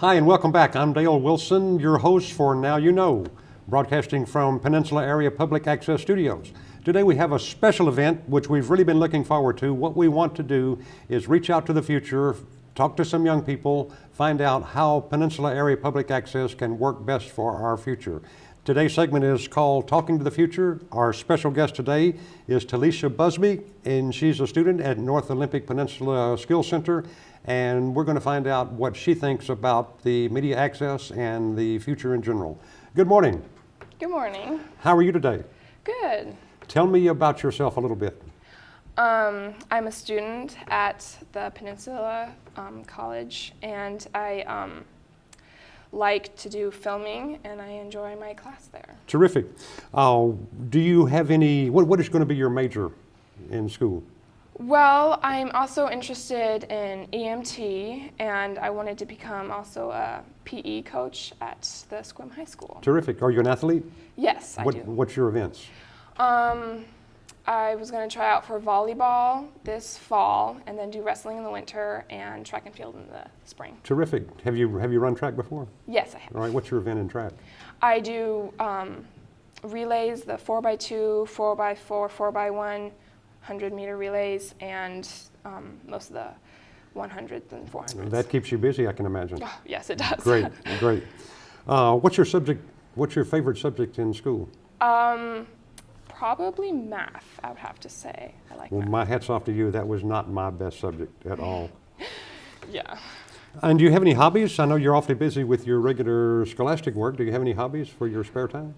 Hi and welcome back. I'm Dale Wilson, your host for Now You Know, broadcasting from Peninsula Area Public Access Studios. Today we have a special event which we've really been looking forward to. What we want to do is reach out to the future, talk to some young people, find out how Peninsula Area Public Access can work best for our future. Today's segment is called Talking to the Future. Our special guest today is Telicia Busby, and she's a student at North Olympic Peninsula Skills Center. And we're going to find out what she thinks about the media access and the future in general. Good morning. Good morning. How are you today? Good. Tell me about yourself a little bit. I'm a student at the Peninsula College, and I like to do filming, and I enjoy my class there. Terrific. Do you have any, what is going to be your major in school? Well, I'm also interested in EMT, and I wanted to become also a PE coach at the Sequim High School. Terrific. Are you an athlete? Yes, I do. What's your events? I was going to try out for volleyball this fall, and then do wrestling in the winter and track and field in the spring. Terrific. Have you run track before? Yes, I have. All right. What's your event in track? I do relays, the 4x2, 4x4, 4x1, 100-meter relays, and most of the 100s and 400s. That keeps you busy, I can imagine. Oh, yes, it does. Great, great. What's your subject? What's your favorite subject in school? Probably math, I would have to say. I like Well, math. my hat's off to you. That was not my best subject at all. Yeah. And do you have any hobbies? I know you're awfully busy with your regular scholastic work. Do you have any hobbies for your spare time?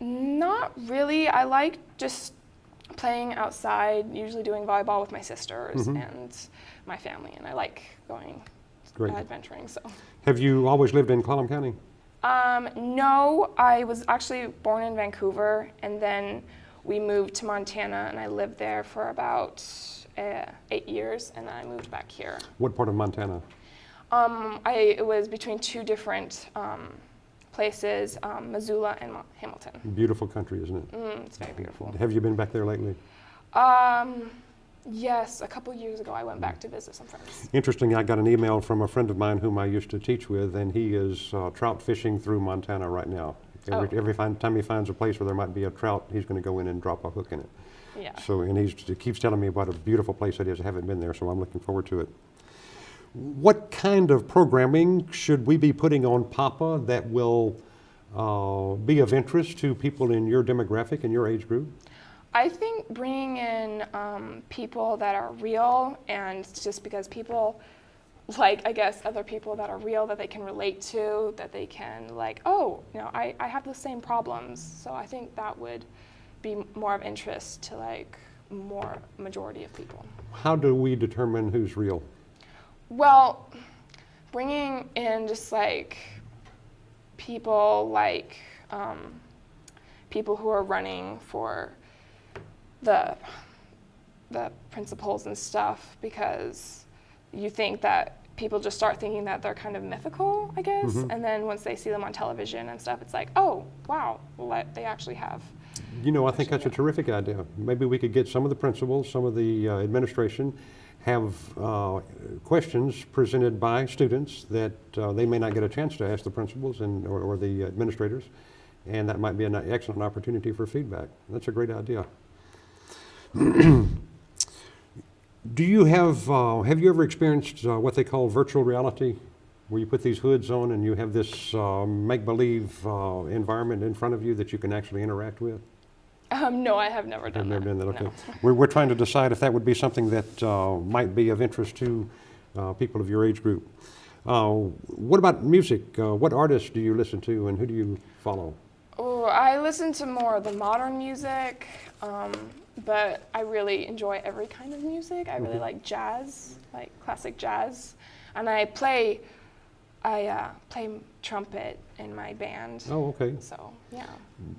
Not really. I like just playing outside, usually doing volleyball with my sisters and my family, and I like going adventuring. So. Have you always lived in Clallam County? No, I was actually born in Vancouver, and then we moved to Montana, and I lived there for about 8 years, and then I moved back here. What part of Montana? It was between two different places, Missoula and Hamilton. Beautiful country, isn't it? It's very beautiful. Have you been back there lately? Yes, a couple years ago I went back to visit some friends. Interesting, I got an email from a friend of mine whom I used to teach with, and he is trout fishing through Montana right now. Every time he finds a place where there might be a trout, he's going to go in and drop a hook in it. Yeah. So, and he keeps telling me about a beautiful place it is. I haven't been there, so I'm looking forward to it. What kind of programming should we be putting on PAPA that will be of interest to people in your demographic and your age group? I think bringing in people that are real, and just because people, like, I guess, other people that are real that they can relate to, that they can, like, oh, you know, I have the same problems. So I think that would be more of interest to, like, more majority of people. How do we determine who's real? Well, bringing in just, like, people, like, people who are running for the principals and stuff, because you think that people just start thinking that they're kind of mythical, I guess, and then once they see them on television and stuff, it's like, oh, wow, they actually have. You know, I think that's a terrific idea. Maybe we could get some of the principals, some of the administration, have questions presented by students that they may not get a chance to ask the principals or the administrators, and that might be an excellent opportunity for feedback. That's a great idea. Do you have you ever experienced what they call virtual reality, where you put these hoods on and you have this make-believe environment in front of you that you can actually interact with? No, I have never done that. Never done that, okay. No. We're trying to decide if that would be something that might be of interest to people of your age group. What about music? What artists do you listen to and who do you follow? Oh, I listen to more of the modern music, but I really enjoy every kind of music. I really like jazz, like classic jazz, and I play trumpet in my band. Oh, okay. So, yeah.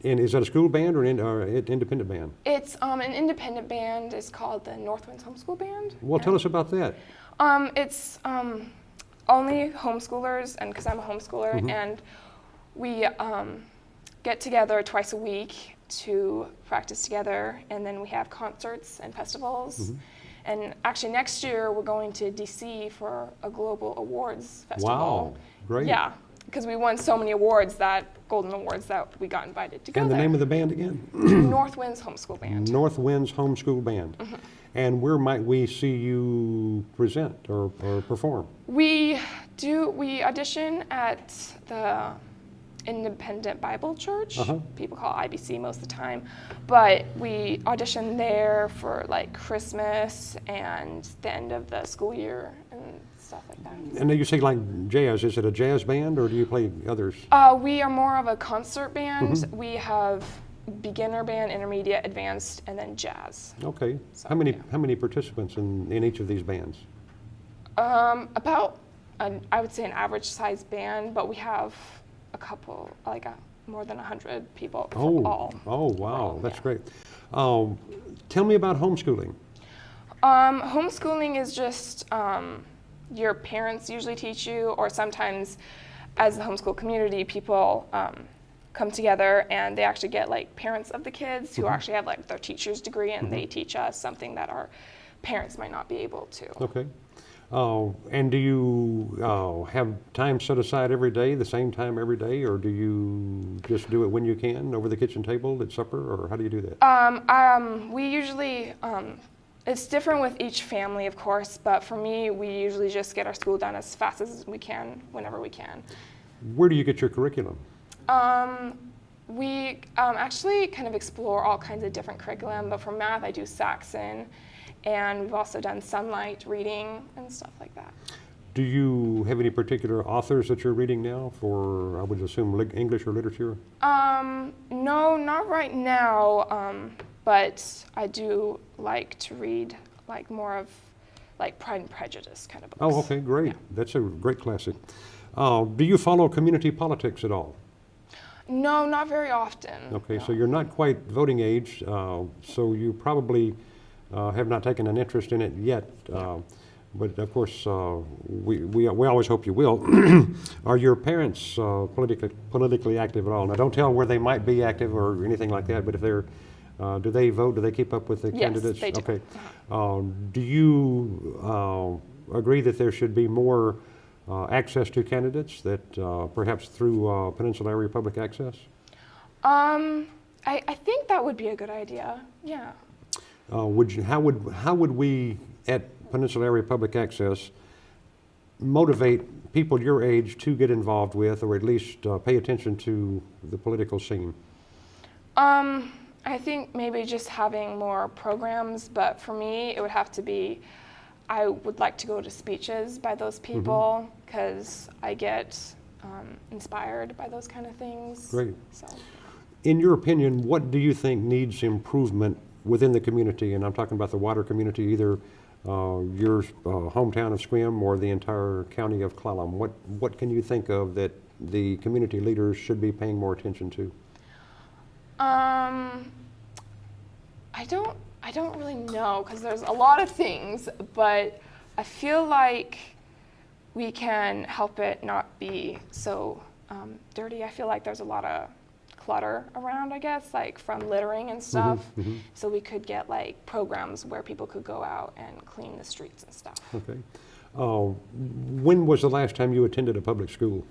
And is that a school band or an independent band? It's an independent band. It's called the Northwinds Homeschool Band. Well, tell us about that. It's only homeschoolers, and because I'm a homeschooler, and we get together twice a week to practice together, and then we have concerts and festivals. And actually next year we're going to DC for a global awards festival. Wow, great. Yeah, because we won so many awards, golden awards, that we got invited to go And the there. name of the band again? North Winds Homeschool Band. North Winds Homeschool Band. And where might we see you present or perform? We audition at the Independent Bible Church. People call it IBC most of the time. But we audition there for like Christmas and the end of the school year and stuff like that. And you say like jazz. Is it a jazz band or do you play others? We are more of a concert band. We have beginner band, intermediate, advanced, and then jazz. Okay. So, how many yeah. how many participants in each of these bands? About I would say an average sized band, but we have a couple, more than 100 people from all. Oh, wow, all, that's yeah. great. Tell me about homeschooling. Homeschooling is just your parents usually teach you, or sometimes as the homeschool community, people come together and they actually get like parents of the kids who actually have like their teacher's degree, and they teach us something that our parents might not be able to. Okay. And do you have time set aside every day, the same time every day, or do you just do it when you can over the kitchen table at supper, or how do you do that? We usually, it's different with each family, of course, but for me, we usually just get our school done as fast as we can, whenever we can. Where do you get your curriculum? We actually kind of explore all kinds of different curriculum, but for math, I do Saxon, and we've also done Sunlight reading and stuff like that. Do you have any particular authors that you're reading now for, I would assume, English or literature? No, not right now, but I do like to read like more of like Pride and Prejudice kind of books. Oh, okay, great. Yeah. That's a great classic. Do you follow community politics at all? No, not very often. Okay, no. so you're not quite voting age, so you probably have not taken an interest in it yet. But of course, we always hope you will. Are your parents politically active at all? Now, don't tell where they might be active or anything like that. But if they're, do they vote? Do they keep up with the candidates? Yes, they do. Okay. Do you agree that there should be more access to candidates, that perhaps through Peninsula Area Public Access? I think that would be a good idea. Yeah. How would we at Peninsula Area Public Access motivate people your age to get involved with, or at least pay attention to the political scene? I think maybe just having more programs, but for me, it would have to be, I would like to go to speeches by those people, because I get inspired by those kind of things. Great. So. In your opinion, what do you think needs improvement within the community? And I'm talking about the wider community, either your hometown of Scrim or the entire county of Clallam. What can you think of that the community leaders should be paying more attention to? I don't really know, because there's a lot of things, but I feel like we can help it not be so dirty. I feel like there's a lot of clutter around, I guess, like from littering and stuff. So we could get like programs where people could go out and clean the streets and stuff. Okay. When was the last time you attended a public school?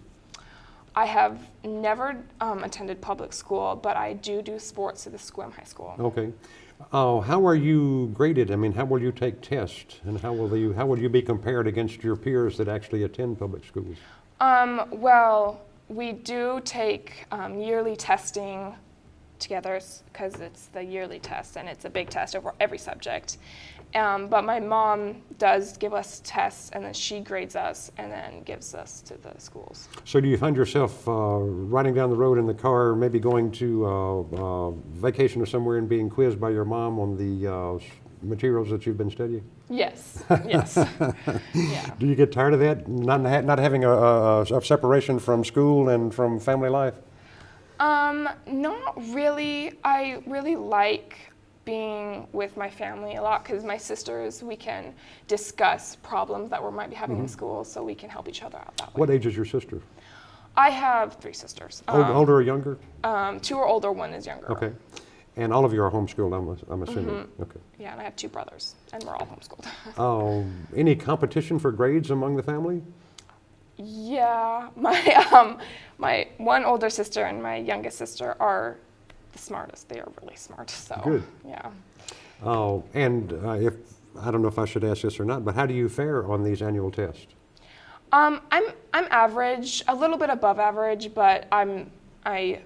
I have never attended public school, but I do sports at the Scrim High School. Okay. How are you graded? I mean, how will you take tests, and how will you be compared against your peers that actually attend public schools? Well, we do take yearly testing together, because it's the yearly test, and it's a big test over every subject. But my mom does give us tests, and then she grades us and then gives us to the schools. So do you find yourself riding down the road in the car, maybe going to vacation or somewhere, and being quizzed by your mom on the materials that you've been studying? Yes, yes. Yeah. Do you get tired of that, not having a separation from school and from family life? Not really. I really like being with my family a lot, because my sisters, we can discuss problems that we might be having in school, so we can help each other out that way. What age is your sister? I have 3 sisters. Older or younger? 2 are older, 1 is younger. Okay. And all of you are homeschooled, I'm assuming. Mm-hmm. Okay. Yeah, and I have 2 brothers, and we're all homeschooled. Any competition for grades among the family? Yeah, my one older sister and my youngest sister are the smartest. They are really smart. So Good. yeah. And if I don't know if I should ask this or not, but how do you fare on these annual tests? I'm average, a little bit above average, but I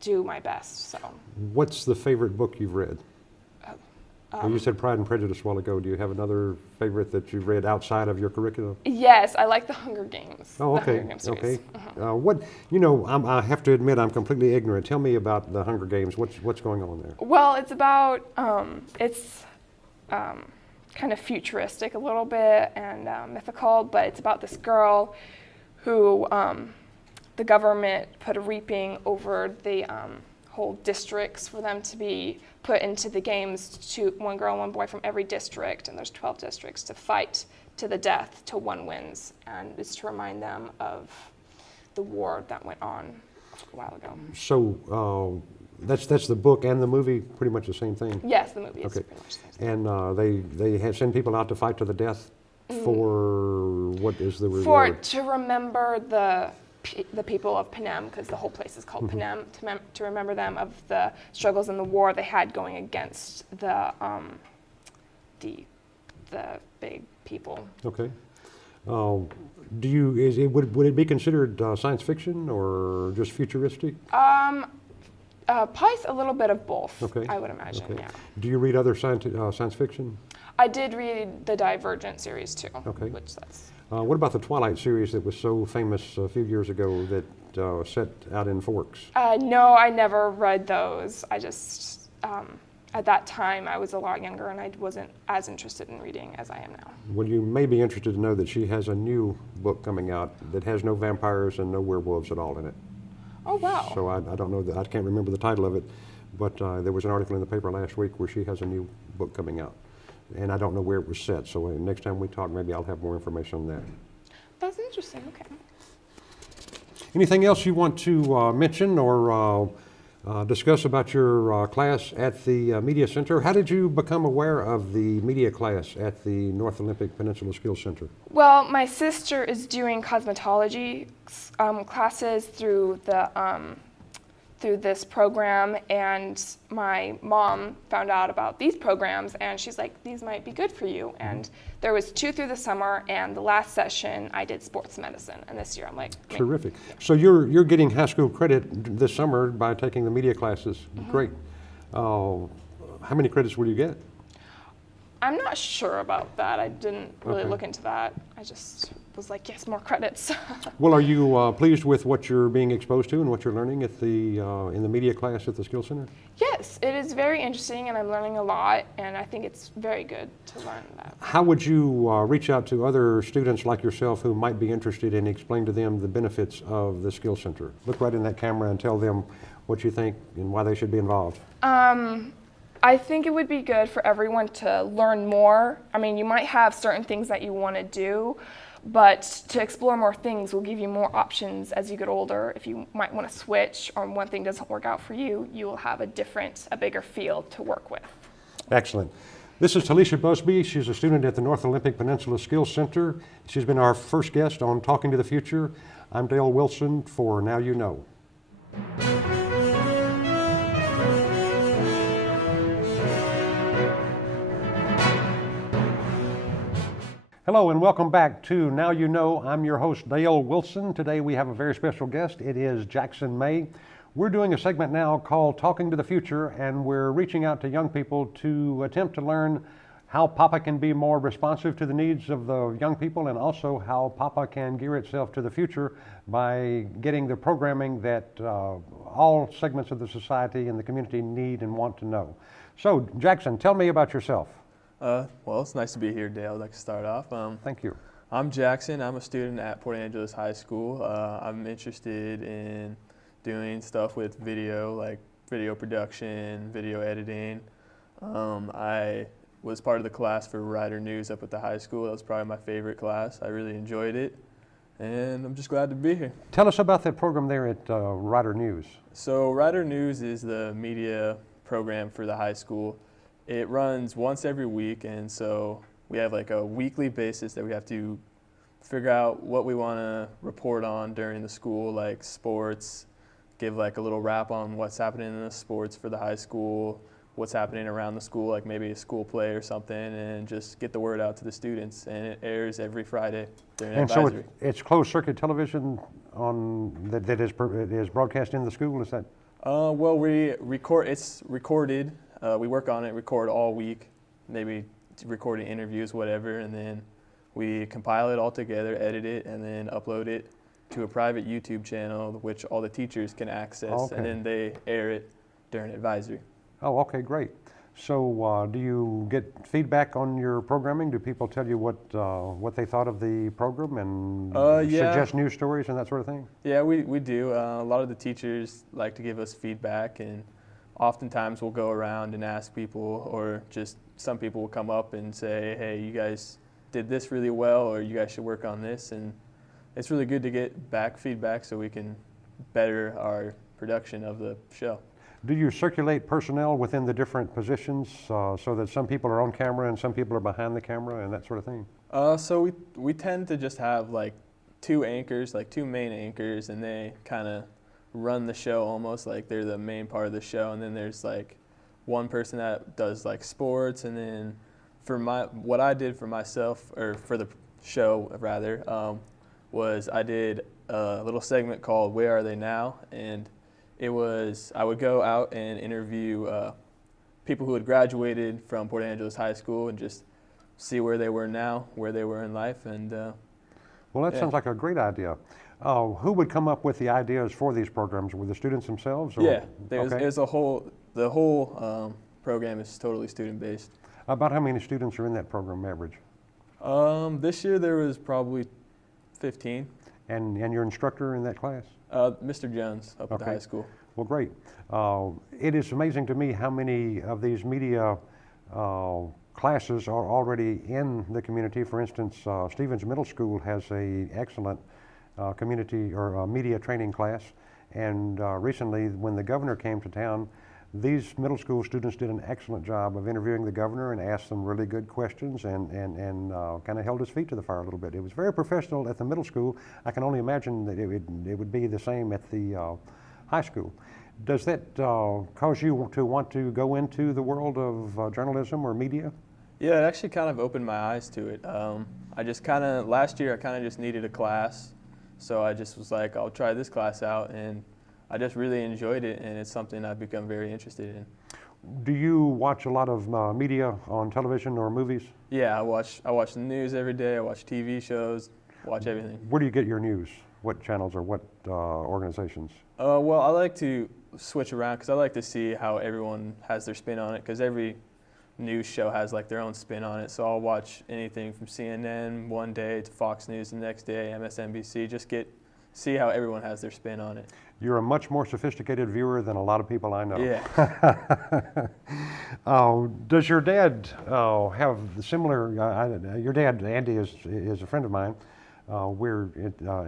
do my best. So. What's the favorite book you've read? You said Pride and Prejudice a while ago. Do you have another favorite that you've read outside of your curriculum? Yes, I like the Hunger Games. Oh, The okay. Hunger Games series. Okay. What I have to admit, I'm completely ignorant. Tell me about the Hunger Games. What's going on there? Well, it's about kind of futuristic a little bit and mythical, but it's about this girl who the government put a reaping over the whole districts for them to be put into the games, to 1 girl and 1 boy from every district, and there's 12 districts, to fight to the death till one wins, and it's to remind them of the war that went on a while ago. So that's the book and the movie, pretty much the same thing. Yes, the movie is Okay. pretty much the same. And they send people out to fight to the death for what is the For reward? to remember the people of Panem, because the whole place is called Panem, to remember them of the struggles in the war they had going against the big people. Okay. Would it be considered science fiction or just futuristic? Probably a little bit of both, Okay. I would imagine, Okay. yeah. Do you read other science fiction? I did read the Divergent series too, Okay. which that's... What about the Twilight series that was so famous a few years ago that set out in Forks? No, I never read those. I just, at that time, I was a lot younger and I wasn't as interested in reading as I am now. Well, you may be interested to know that she has a new book coming out that has no vampires and no werewolves at all in it. Oh, wow. So I don't know, I can't remember the title of it, but there was an article in the paper last week where she has a new book coming out. And I don't know where it was set, so next time we talk, maybe I'll have more information on that. That's interesting, okay. Anything else you want to mention or discuss about your class at the Media Center? How did you become aware of the media class at the North Olympic Peninsula Skills Center? Well, my sister is doing cosmetology classes through this program, and my mom found out about these programs, and she's like, these might be good for you. And there was 2 through the summer, and the last session I did sports medicine, and this year I'm like, Terrific. So you're getting high school credit this summer by taking the media classes. Great. How many credits will you get? I'm not sure about that. I didn't really Okay. look into that. I just was like, yes, more credits. Well, are you pleased with what you're being exposed to and what you're learning at the in the media class at the Skills Center? Yes, it is very interesting, and I'm learning a lot, and I think it's very good to learn that. How would you reach out to other students like yourself who might be interested and explain to them the benefits of the Skills Center? Look right in that camera and tell them what you think and why they should be involved. I think it would be good for everyone to learn more. I mean, you might have certain things that you want to do, but to explore more things will give you more options as you get older. If you might want to switch or one thing doesn't work out for you, you will have a bigger field to work with. Excellent. This is Telicia Busby. She's a student at the North Olympic Peninsula Skills Center. She's been our first guest on Talking to the Future. I'm Dale Wilson for Now You Know. Hello and welcome back to Now You Know. I'm your host, Dale Wilson. Today we have a very special guest. It is Jackson May. We're doing a segment now called Talking to the Future, and we're reaching out to young people to attempt to learn how PAPA can be more responsive to the needs of the young people, and also how PAPA can gear itself to the future by getting the programming that all segments of the society and the community need and want to know. So, Jackson, tell me about yourself. Well, it's nice to be here, Dale. I'd like to start off. Thank you. I'm Jackson. I'm a student at Port Angeles High School. I'm interested in doing stuff with video, like video production, video editing. I was part of the class for Rider News up at the high school. That was probably my favorite class. I really enjoyed it, and I'm just glad to be here. Tell us about that program there at Rider News. So Rider News is the media program for the high school. It runs once every week, and so we have like a weekly basis that we have to figure out what we want to report on during the school, like sports, give like a little wrap on what's happening in the sports for the high school, what's happening around the school, like maybe a school play or something, and just get the word out to the students. And it airs every Friday during And advisory. so it's closed circuit television that is broadcast in the school, is that? Well, we record. It's recorded. We work on it, record all week, maybe recording interviews, whatever, and then we compile it all together, edit it, and then upload it to a private YouTube channel, which all the teachers can access, Okay. and then they air it during advisory. Oh, okay, great. So do you get feedback on your programming? Do people tell you what they thought of the program and Yeah. suggest news stories and that sort of thing? Yeah, we do. A lot of the teachers like to give us feedback, and oftentimes we'll go around and ask people, or just some people will come up and say, hey, you guys did this really well, or you guys should work on this. And it's really good to get back feedback so we can better our production of the show. Do you circulate personnel within the different positions so that some people are on camera and some people are behind the camera and that sort of thing? So we tend to just have like two anchors, like two main anchors, and they kind of run the show almost like they're the main part of the show. And then there's like one person that does like sports, and then for what I did for myself, or for the show rather, was I did a little segment called Where Are They Now? And it was, I would go out and interview people who had graduated from Port Angeles High School and just see where they were now, where they were in life. And Well, that yeah. sounds like a great idea. Who would come up with the ideas for these programs? Were the students themselves? Or? yeah, there's Okay. the whole program is totally student-based. About how many students are in that program average? This year there was probably 15. And your instructor in that class? Mr. Jones up at the Okay. high school. Well, great. It is amazing to me how many of these media classes are already in the community. For instance, Stevens Middle School has an excellent community or media training class. And recently, when the governor came to town, these middle school students did an excellent job of interviewing the governor and asked some really good questions and kind of held his feet to the fire a little bit. It was very professional at the middle school. I can only imagine that it would be the same at the high school. Does that cause you to want to go into the world of journalism or media? Yeah, it actually kind of opened my eyes to it. Last year I kind of just needed a class, so I just was like, I'll try this class out, and I just really enjoyed it, and it's something I've become very interested in. Do you watch a lot of media on television or movies? Yeah, I watch the news every day. I watch TV shows, watch everything. Where do you get your news? What channels or what organizations? Well, I like to switch around because I like to see how everyone has their spin on it, because every news show has like their own spin on it. So I'll watch anything from CNN one day to Fox News the next day, MSNBC, see how everyone has their spin on it. You're a much more sophisticated viewer than a lot of people I know. Yeah. Does your dad have the similar? Your dad, Andy, is a friend of mine. We're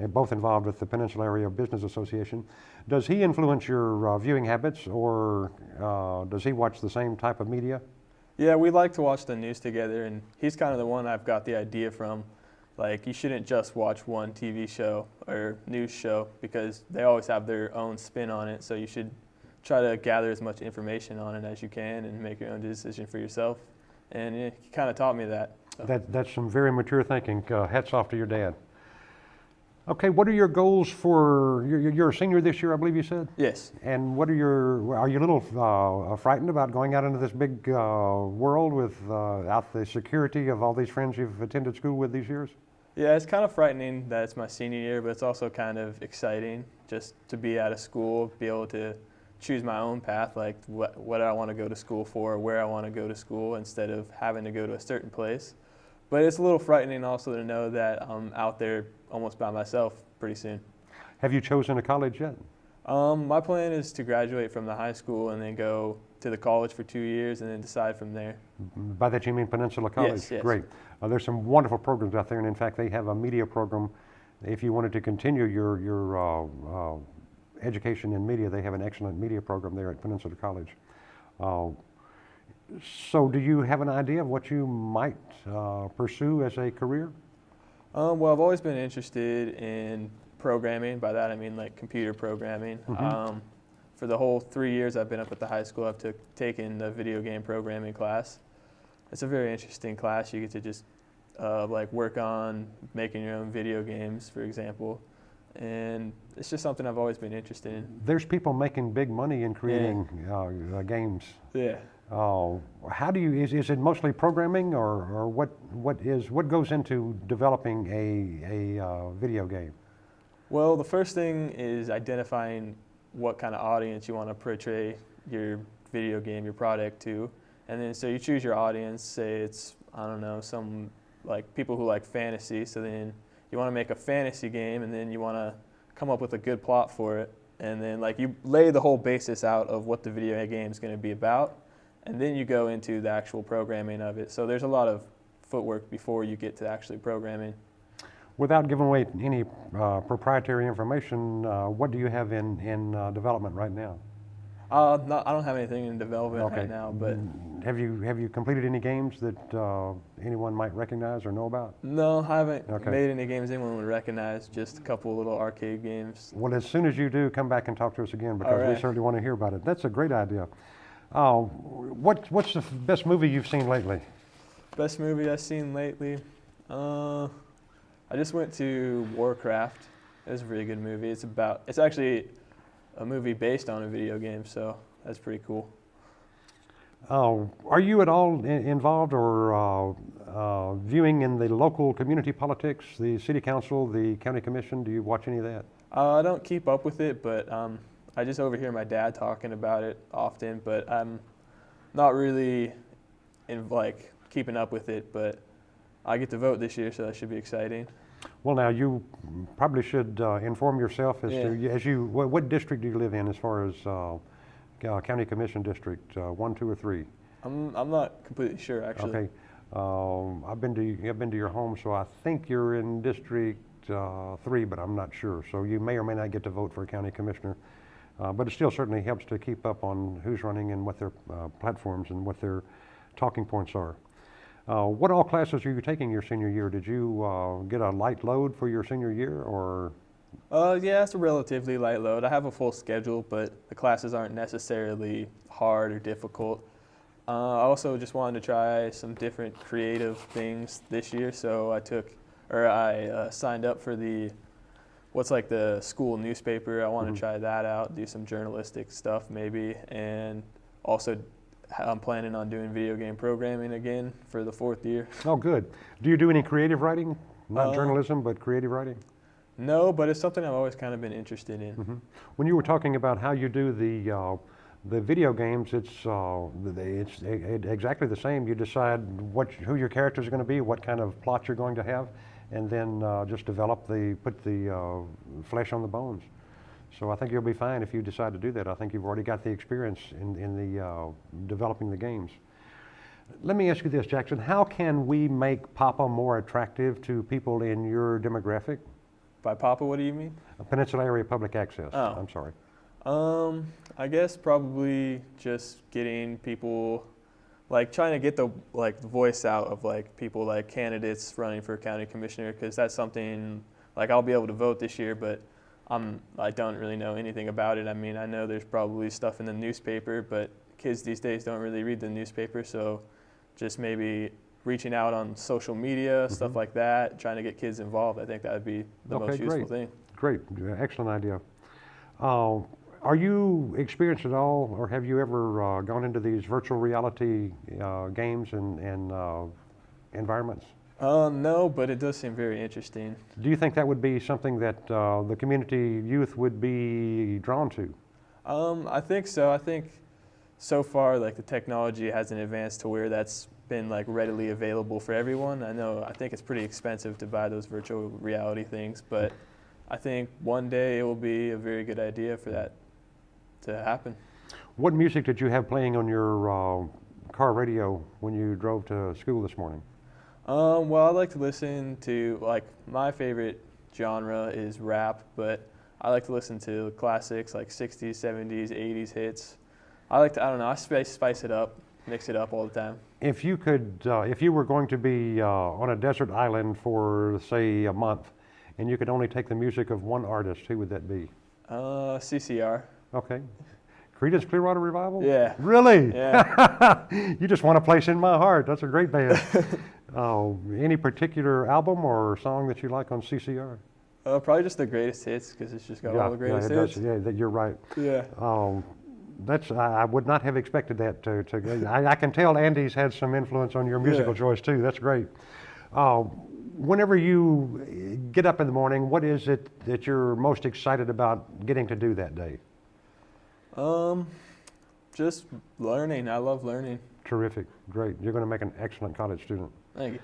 both involved with the Peninsula Area Business Association. Does he influence your viewing habits, or does he watch the same type of media? Yeah, we like to watch the news together, and he's kind of the one I've got the idea from. Like, you shouldn't just watch one TV show or news show because they always have their own spin on it. So you should try to gather as much information on it as you can and make your own decision for yourself. And yeah, he kind of taught me that. So. That's some very mature thinking. Hats off to your dad. Okay, what are your goals for, you're a senior this year, I believe you said? Yes. And are you a little frightened about going out into this big world without the security of all these friends you've attended school with these years? Yeah, it's kind of frightening that it's my senior year, but it's also kind of exciting just to be out of school, be able to choose my own path, like what I want to go to school for, where I want to go to school, instead of having to go to a certain place. But it's a little frightening also to know that I'm out there almost by myself pretty soon. Have you chosen a college yet? My plan is to graduate from the high school and then go to the college for 2 years and then decide from there. By that you mean Peninsula College? Yes, yes. Great. There's some wonderful programs out there, and in fact they have a media program. If you wanted to continue your education in media, they have an excellent media program there at Peninsula College. Uh, so do you have an idea of what you might pursue as a career? Well, I've always been interested in programming. By that I mean like computer programming. For the whole 3 years I've been up at the high school, I've taken the video game programming class. It's a very interesting class. You get to just like work on making your own video games, for example, and it's just something I've always been interested in. There's people making big money in creating games. Yeah. How do you, is it mostly programming, or what goes into developing a video game? Well, the first thing is identifying what kind of audience you want to portray your video game, your product to. And then so you choose your audience, say it's, I don't know, some like people who like fantasy. So then you want to make a fantasy game, and then you want to come up with a good plot for it. And then like you lay the whole basis out of what the video game is going to be about. And then you go into the actual programming of it. So there's a lot of footwork before you get to actually programming. Without giving away any proprietary information, what do you have in development right now? I don't have anything in development right now, but have you completed any games that anyone might recognize or know about? no, I haven't made any games anyone would recognize. Just a couple little arcade games. Well, as soon as you do, come back and talk to us again, because we right. certainly want to hear about it. That's a great idea. What's the best movie you've seen lately? Best movie I've seen lately? I just went to Warcraft. It was a really good movie. It's actually a movie based on a video game, so that's pretty cool. Are you at all involved or viewing in the local community politics, the city council, the county commission? Do you watch any of that? I don't keep up with it, but I just overhear my dad talking about it often, but I'm not really keeping up with it, but I get to vote this year, so that should be exciting. Well, now you probably should inform yourself as to what district do you live in as far as county commission district 1, 2, or 3? I'm not completely sure actually. Okay, I've been to your home, so I think you're in district 3, but I'm not sure. So you may or may not get to vote for a county commissioner, but it still certainly helps to keep up on who's running and what their platforms and what their talking points are. What all classes are you taking your senior year? Did you get a light load for your senior year, or? Yeah, it's a relatively light load. I have a full schedule, but the classes aren't necessarily hard or difficult. I also just wanted to try some different creative things this year, so I signed up for what's like the school newspaper. I want to try that out, do some journalistic stuff maybe, and also I'm planning on doing video game programming again for the 4th year. Oh, good. Do you do any creative writing? Not journalism, but creative writing? No, but it's something I've always kind of been interested in. When you were talking about how you do the video games, it's exactly the same. You decide who your characters are going to be, what kind of plot you're going to have, and then just put the flesh on the bones. So I think you'll be fine if you decide to do that. I think you've already got the experience in the developing the games. Let me ask you this, Jackson. How can we make PAPA more attractive to people in your demographic? By PAPA, what do you mean? Peninsula Area Public Access. Oh. I'm sorry. I guess probably just getting people, trying to get the voice out of people candidates running for county commissioner, because that's something I'll be able to vote this year, but I don't really know anything about it. I mean, I know there's probably stuff in the newspaper, but kids these days don't really read the newspaper, so just maybe reaching out on social media, stuff like that, trying to get kids involved. I think that would be the most useful thing. Great, excellent idea. Are you experienced at all, or have you ever gone into these virtual reality games and environments? No, but it does seem very interesting. Do you think that would be something that the community youth would be drawn to? I think so. I think so far, the technology hasn't advanced to where that's been readily available for everyone. I think it's pretty expensive to buy those virtual reality things, but I think one day it will be a very good idea for that to happen. What music did you have playing on your car radio when you drove to school this morning? Well, I like to listen to, my favorite genre is rap, but I like to listen to classics like 60s, 70s, 80s hits. I like to, I don't know, I spice it up, mix it up all the time. If you could, if you were going to be on a desert island for, say, a month, and you could only take the music of one artist, who would that be? CCR. Okay. Creedence Clearwater Revival? Yeah. Really? Yeah. You just want a place in my heart. That's a great band. Any particular album or song that you like on CCR? Probably just the greatest hits, because it's just got all the greatest hits. Yeah, you're right. Yeah. I would not have expected that I can tell Andy's had some influence on your musical choice too. That's great. Whenever you get up in the morning, what is it that you're most excited about getting to do that day? Just learning. I love learning. Terrific. Great. You're going to make an excellent college student. Thank you.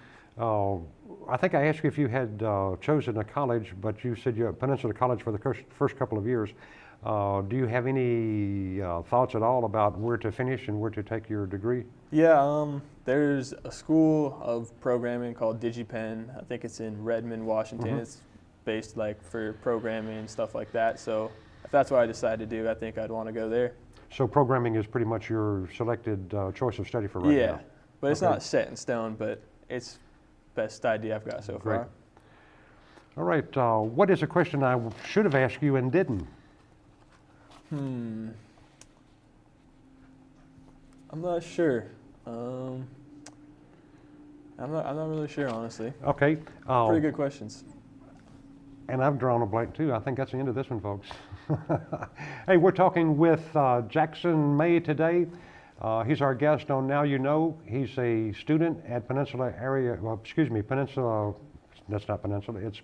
I think I asked you if you had chosen a college, but you said you're at Peninsula College for the first couple of years. Do you have any thoughts at all about where to finish and where to take your degree? Yeah, there's a school of programming called DigiPen. I think it's in Redmond, Washington. Mm-hmm. It's based like for programming and stuff like that. So if that's what I decide to do, I think I'd want to go there. So programming is pretty much your selected choice of study for right now? Yeah, but it's Okay. not set in stone, but it's best idea I've got so Great. far. All right. What is a question I should have asked you and didn't? I'm not sure. I'm not really sure, honestly. Okay. Pretty good questions. And I've drawn a blank too. I think that's the end of this one, folks. Hey, we're talking with Jackson May today. He's our guest on Now You Know. He's a student at Peninsula, that's not Peninsula, it's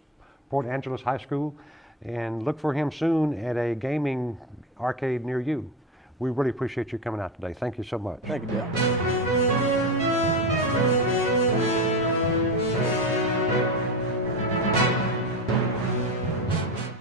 Port Angeles High School. And look for him soon at a gaming arcade near you. We really appreciate you coming out today. Thank you so much. Thank you, Dale.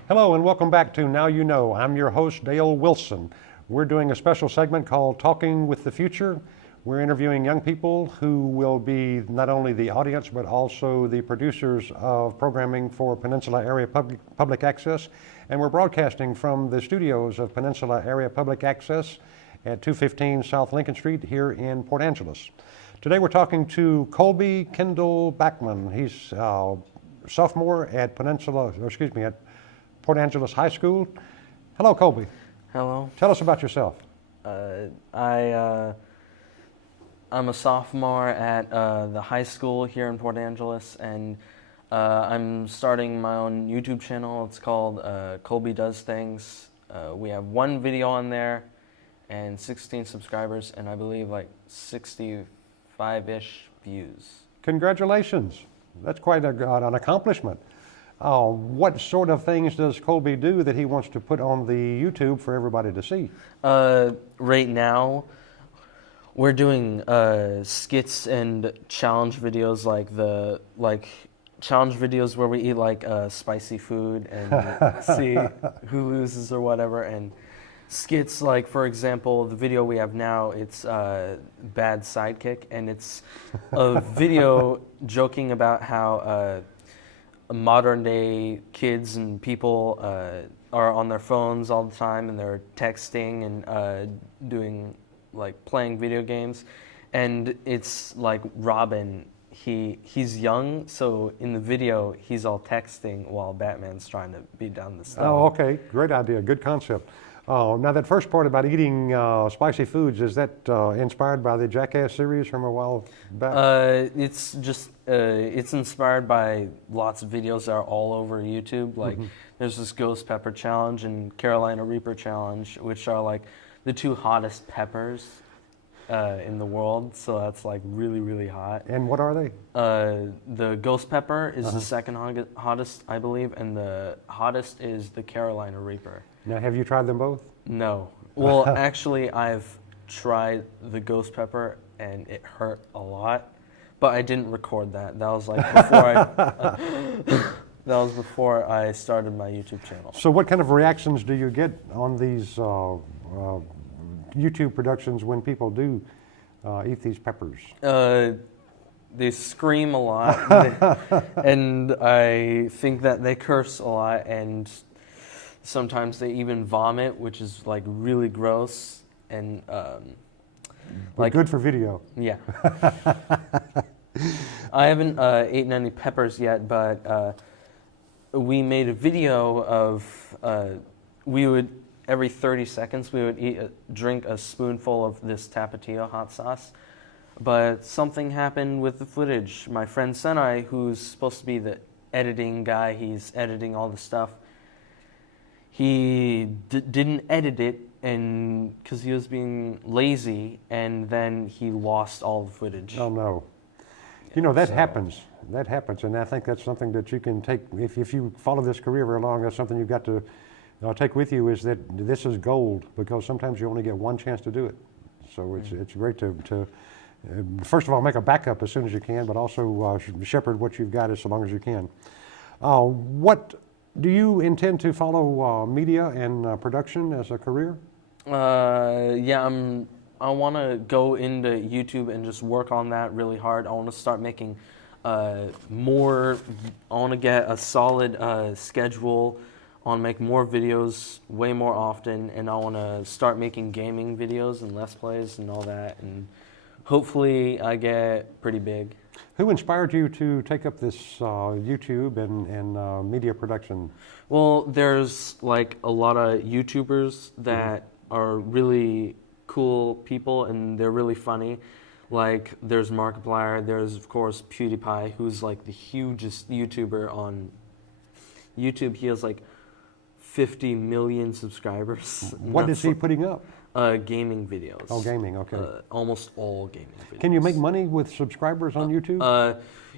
Hello and welcome back to Now You Know. I'm your host, Dale Wilson. We're doing a special segment called Talking with the Future. We're interviewing young people who will be not only the audience but also the producers of programming for Peninsula Area Public Access. And we're broadcasting from the studios of Peninsula Area Public Access at 215 South Lincoln Street here in Port Angeles. Today we're talking to Colby Kendall Backman. He's a sophomore at at Port Angeles High School. Hello, Colby. Hello. Tell us about yourself. I'm a sophomore at the high school here in Port Angeles, and I'm starting my own YouTube channel. It's called Colby Does Things. We have one video on there and 16 subscribers, and I believe like 65-ish views. Congratulations. That's quite an accomplishment. What sort of things does Colby do that he wants to put on the YouTube for everybody to see? Right now, we're doing skits and challenge videos, like challenge videos where we eat like spicy food and see who loses or whatever. And skits like, for example, the video we have now, it's Bad Sidekick, and it's a video joking about how modern day kids and people are on their phones all the time, and they're texting and doing like playing video games. And it's like Robin, he's young, so in the video he's all texting while Batman's trying to beat down the stone. Oh, okay. Great idea. Good concept. Now that first part about eating spicy foods, is that inspired by the Jackass series from a while back? It's just it's inspired by lots of videos that are all over YouTube. Like there's this Ghost Pepper Challenge and Carolina Reaper Challenge, which are like the two hottest peppers in the world. So that's like really, really hot. And what are they? The Ghost Pepper is the second hottest, I believe, and the hottest is the Carolina Reaper. Now, have you tried them both? No. Well, actually, I've tried the Ghost Pepper, and it hurt a lot, but I didn't record that. That was like before I started my YouTube channel. So what kind of reactions do you get on these YouTube productions when people do eat these peppers? They scream a lot, and I think that they curse a lot, and sometimes they even vomit, which is like really gross. and But good for video. yeah. I haven't eaten any peppers yet, but we made a video of we would every 30 seconds we would drink a spoonful of this Tapatio hot sauce. But something happened with the footage. My friend Senai, who's supposed to be the editing guy, he's editing all the stuff. He didn't edit it, and because he was being lazy, and then he lost all the footage. Oh no. You know, that happens. That happens, and I think that's something that you can take, if you follow this career very long, that's something you've got to take with you, is that this is gold, because sometimes you only get one chance to do it. So it's great to first of all, make a backup as soon as you can, but also shepherd what you've got as long as you can. What do you intend to follow media and production as a career? Yeah, I want to go into YouTube and just work on that really hard. I want to start making more. I want to get a solid schedule. I want to make more videos way more often, and I want to start making gaming videos and Let's Plays and all that, and hopefully I get pretty big. Who inspired you to take up this YouTube and media production? Well, there's like a lot of YouTubers that are really cool people, and they're really funny. Like there's Markiplier, there's of course PewDiePie, who's like the hugest YouTuber on YouTube. He has like 50 million subscribers. What is he putting up? Gaming videos. Oh, gaming, okay. Almost all gaming videos. Can you make money with subscribers on YouTube?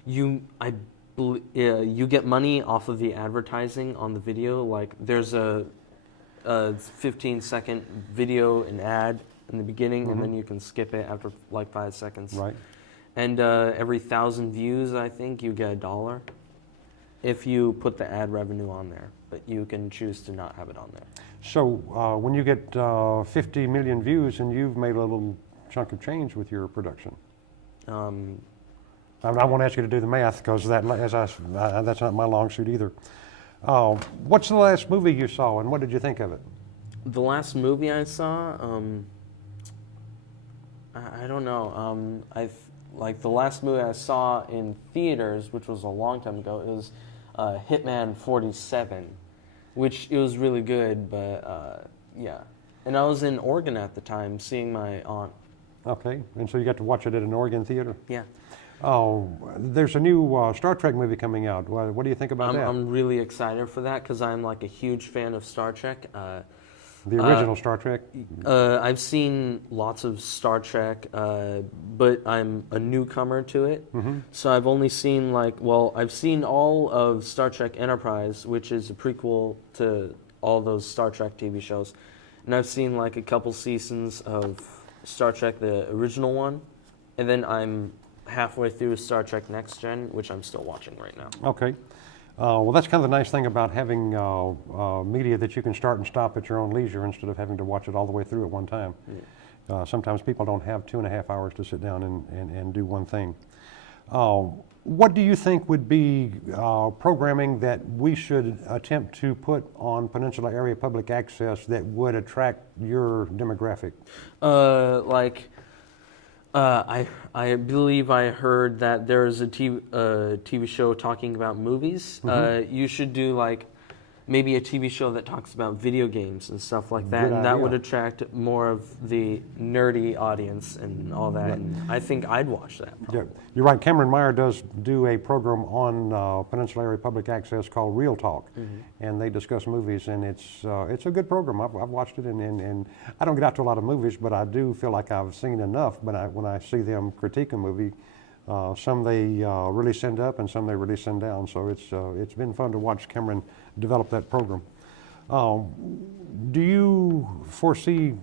You get money off of the advertising on the video. Like there's a 15-second video, an ad in the beginning, and then you can skip it after like 5 seconds. Right. And every 1,000 views, I think, you get $1 if you put the ad revenue on there. But you can choose to not have it on there. So when you get 50 million views and you've made a little chunk of change with your production, I won't ask you to do the math, because that's not my long suit either. What's the last movie you saw, and what did you think of it? The last movie I saw, I don't know. Like the last movie I saw in theaters, which was a long time ago, it was Hitman 47, which it was really good, but yeah. And I was in Oregon at the time, seeing my aunt. Okay, and so you got to watch it at an Oregon theater? Yeah. Oh, there's a new Star Trek movie coming out. What do you think about that? I'm really excited for that, because I'm like a huge fan of Star Trek. The original Star Trek? I've seen lots of Star Trek, but I'm a newcomer to it. So I've only seen I've seen all of Star Trek Enterprise, which is a prequel to all those Star Trek TV shows. And I've seen like a couple seasons of Star Trek, the original one. And then I'm halfway through Star Trek Next Gen, which I'm still watching right now. Okay. Well, that's kind of the nice thing about having media, that you can start and stop at your own leisure instead of having to watch it all the way through at one time. Yeah. Sometimes people don't have 2.5 hours to sit down and do one thing. What do you think would be programming that we should attempt to put on Peninsula Area Public Access that would attract your demographic? I believe I heard that there is a TV show talking about movies. You should do like maybe a TV show that talks about video games and stuff like that, and that would attract more of the nerdy audience and all that. And I think I'd watch that. Yeah, you're right. Cameron Meyer does do a program on Peninsula Area Public Access called Real Talk, and they discuss movies, and it's a good program. I've watched it, and I don't get out to a lot of movies, but I do feel like I've seen enough. But when I see them critique a movie, some they really send up, and some they really send down. So it's been fun to watch Cameron develop that program. Do you foresee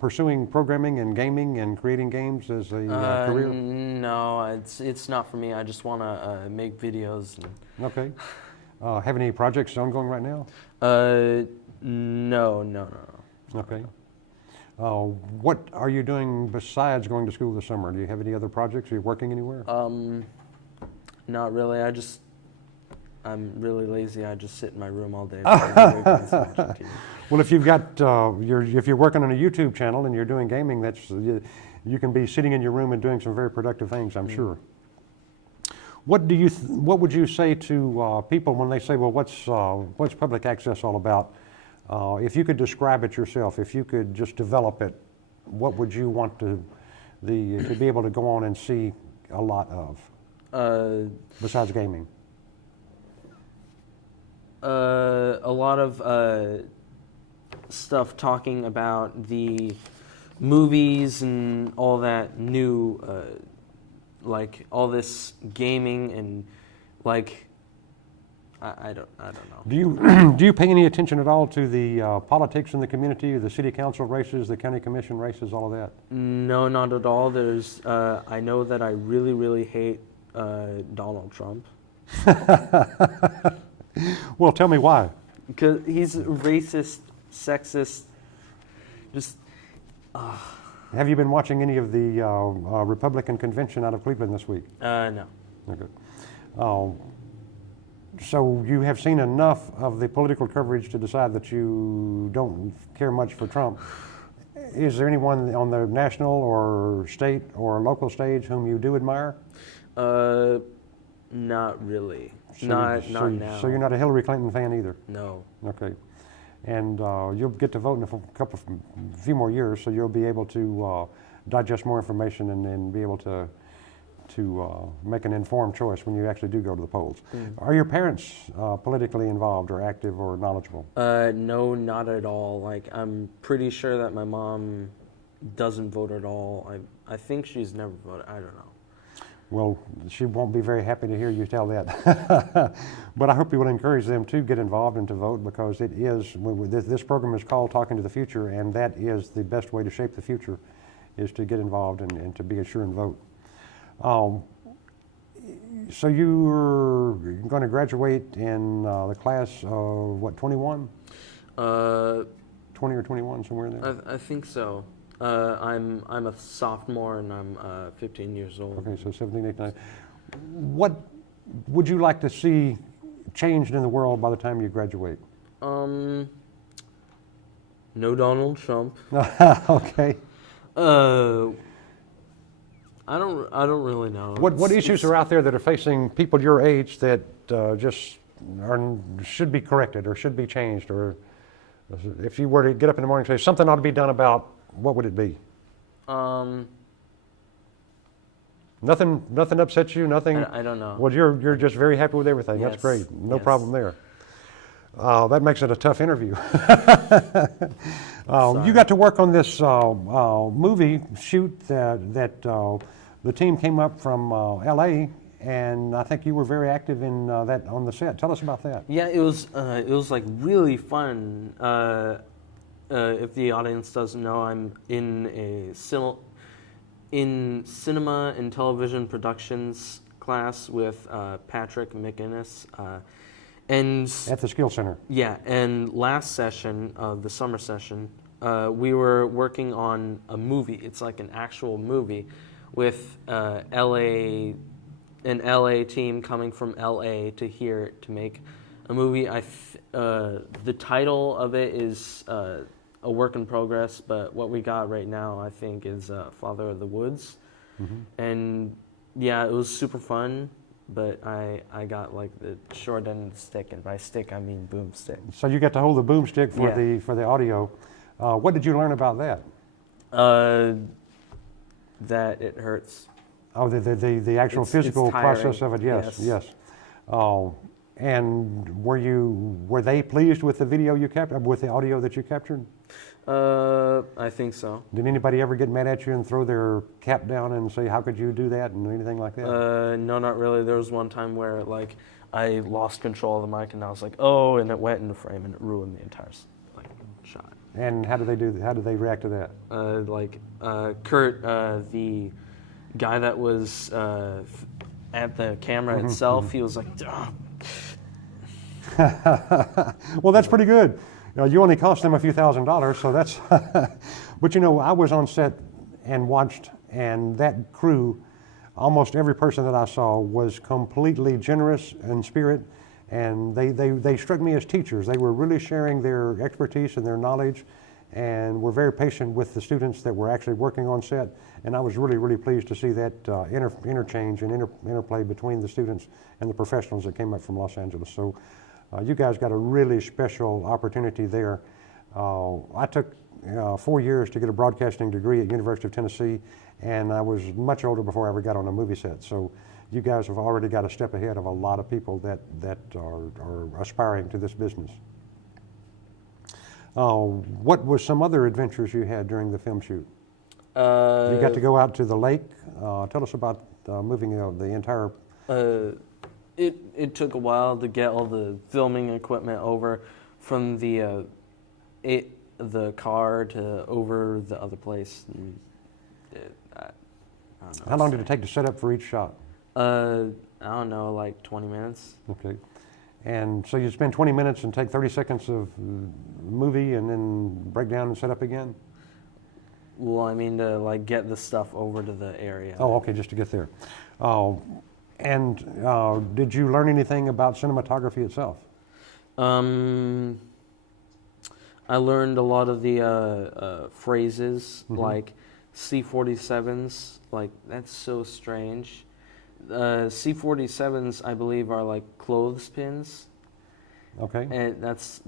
pursuing programming and gaming and creating games as a career? No, it's not for me. I just want to make videos. Okay. Have any projects ongoing right now? No. Okay. What are you doing besides going to school this summer? Do you have any other projects? Are you working anywhere? Not really. I'm really lazy. I just sit in my room all day. playing video games and watching TV. Well, if you've got, if you're working on a YouTube channel and you're doing gaming, you can be sitting in your room and doing some very productive things, I'm sure. What would you say to people when they say, well, what's public access all about? If you could describe it yourself, if you could just develop it, what would you want to be able to go on and see a lot of, besides gaming? A lot of stuff talking about the movies and all that new, like all this gaming and like I don't know. Do you pay any attention at all to the politics in the community, the city council races, the county commission races, all of that? No, not at all. There's I know that I really hate Donald Trump. Well, tell me why. Because he's racist, sexist, just. Have you been watching any of the Republican convention out of Cleveland this week? No. Okay. So you have seen enough of the political coverage to decide that you don't care much for Trump. Is there anyone on the national or state or local stage whom you do admire? Not really. So not now. So you're not a Hillary Clinton fan either? No. Okay. And you'll get to vote in a few more years, so you'll be able to digest more information and be able to make an informed choice when you actually do go to the polls. Are your parents politically involved or active or knowledgeable? No, not at all. Like, I'm pretty sure that my mom doesn't vote at all. I think she's never voted. I don't know. Well, she won't be very happy to hear you tell that. But I hope you will encourage them to get involved and to vote, because it is, this program is called Talking to the Future, and that is the best way to shape the future, is to get involved and to be sure and vote. So you're going to graduate in the class of, what, 21? 20 or 21, somewhere in there? I think so. I'm a sophomore and I'm 15 years old. Okay, so 17, 18, 19. What would you like to see changed in the world by the time you graduate? No Donald Trump. Okay. I don't really know. What issues are out there that are facing people your age that just should be corrected or should be changed? Or if you were to get up in the morning and say something ought to be done about, what would it be? Nothing upsets you? Nothing? I don't know. Well, you're just very happy with everything. Yes, That's great. No yes. problem there. That makes it a tough interview. You got to work on this movie shoot that the team came up from L.A., and I think you were very active in that on the set. Tell us about that. Yeah, it was like really fun. If the audience doesn't know, I'm in cinema and television productions class with Patrick McInnes. And At the Skill Center. yeah, and last session, the summer session, we were working on a movie. It's like an actual movie with an LA team coming from LA to here to make a movie. The title of it is a work in progress, but what we got right now, I think, is Father of the Woods. Mm-hmm. And yeah, it was super fun. But I got like the short end of the stick, and by stick I mean boomstick. So you got to hold the boomstick for Yeah. the audio. What did you learn about that? That it hurts. Oh, the actual physical it's tiring. process of it. Yes. And were they pleased with the video you captured, with the audio that you captured? I think so. Did anybody ever get mad at you and throw their cap down and say, "How could you do that?" and anything like that? No, not really. There was one time where like I lost control of the mic, and I was like, "Oh!" and it went in the frame, and it ruined the entire shot. And how did they react to that? Kurt, the guy that was at the camera itself, he was like, "Ugh." Well, that's pretty good. You only cost them a few $1,000s, so that's. But I was on set and watched, and that crew, almost every person that I saw was completely generous in spirit And they struck me as teachers. They were really sharing their expertise and their knowledge, and were very patient with the students that were actually working on set. And I was really, really pleased to see that interchange and interplay between the students and the professionals that came up from Los Angeles. So you guys got a really special opportunity there. I took 4 years to get a broadcasting degree at University of Tennessee, and I was much older before I ever got on a movie set. So you guys have already got a step ahead of a lot of people that are aspiring to this business. What was some other adventures you had during the film shoot? You got to go out to the lake. Tell us about moving the entire... It took a while to get all the filming equipment over from the car to over the other place. And I don't know. How long did it take to set up for each shot? I don't know, like 20 minutes. Okay. And so you spend 20 minutes and take 30 seconds of movie and then break down and set up again? Well, I mean to like get the stuff over to the area. Oh, okay, just to get there. And did you learn anything about cinematography itself? I learned a lot of the phrases, like C-47s, like that's so strange. C-47s, I believe, are like clothespins. Okay. And